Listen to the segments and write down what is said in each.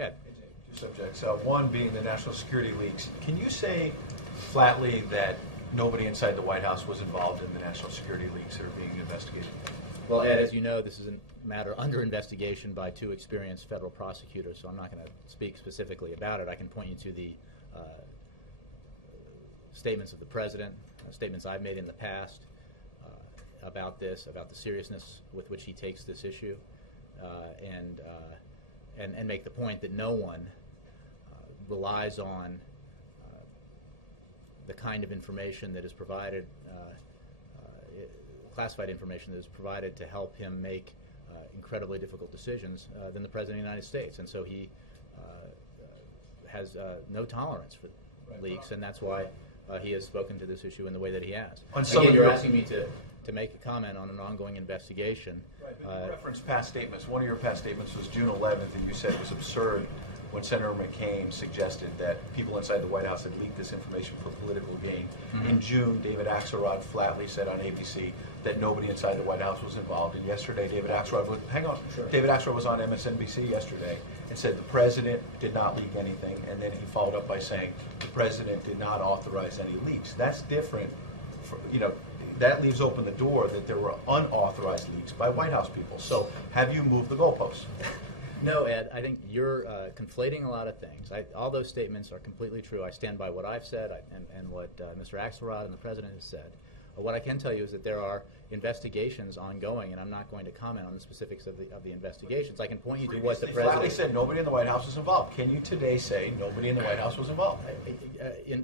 Ed. Two subjects. One being the national security leaks. Can you say flatly that nobody inside the White House was involved in the national security leaks that are being investigated? Well, Ed, as you know, this is a matter under investigation by two experienced federal prosecutors, so I'm not going to speak specifically about it. I can point you to the statements of the President, statements I've made in the past about this, about the seriousness with which he takes this issue, and make the point that no one relies on the kind of information that is provided, classified information that is provided to help him make incredibly difficult decisions than the President of the United States. And so he has no tolerance for leaks, and that's why he has spoken to this issue in the way that he has. Again, you're asking me to make a comment on an ongoing investigation. Right, but you referenced past statements. One of your past statements was June 11th, and you said it was absurd when Senator McCain suggested that people inside the White House had leaked this information for political gain. Mm-hmm. In June, David Axelrod flatly said on ABC that nobody inside the White House was involved. And yesterday, David Axelrod was on MSNBC yesterday and said the president did not leak anything, and then he followed up by saying the president did not authorize any leaks. That's different. That leaves open the door that there were unauthorized leaks by White House people. So have you moved the goalposts? No, Ed, I think you're conflating a lot of things. All those statements are completely true. I stand by what I've said and what Mr. Axelrod and the President has said. What I can tell you is that there are investigations ongoing, and I'm not going to comment on the specifics of the investigations. I can point you to what the President flatly said nobody in the White House was involved. Can you today say nobody in the White House was involved?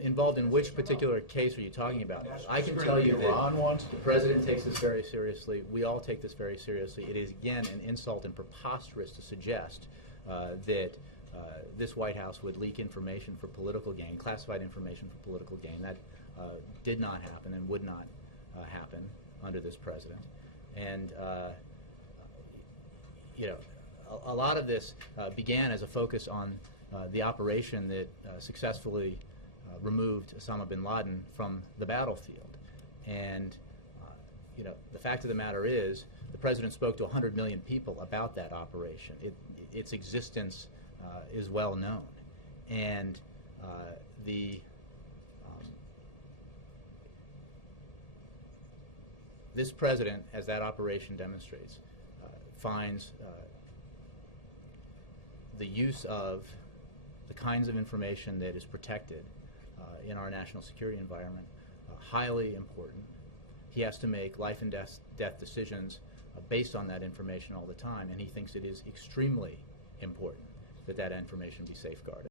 Involved in which particular case are you talking about? I can tell you Iran that the President takes this very seriously. We all take this very seriously. It is, again, an insult and preposterous to suggest that this White House would leak information for political gain, classified information for political gain. That did not happen and would not happen under this President. And a lot of this began as a focus on the operation that successfully removed Osama bin Laden from the battlefield. And the fact of the matter is, the President spoke to 100 million people about that operation. Its existence is well known. And this President, as that operation demonstrates, finds the use of the kinds of information that is protected in our national security environment highly important. He has to make life and death decisions based on that information all the time, and he thinks it is extremely important that that information be safeguarded.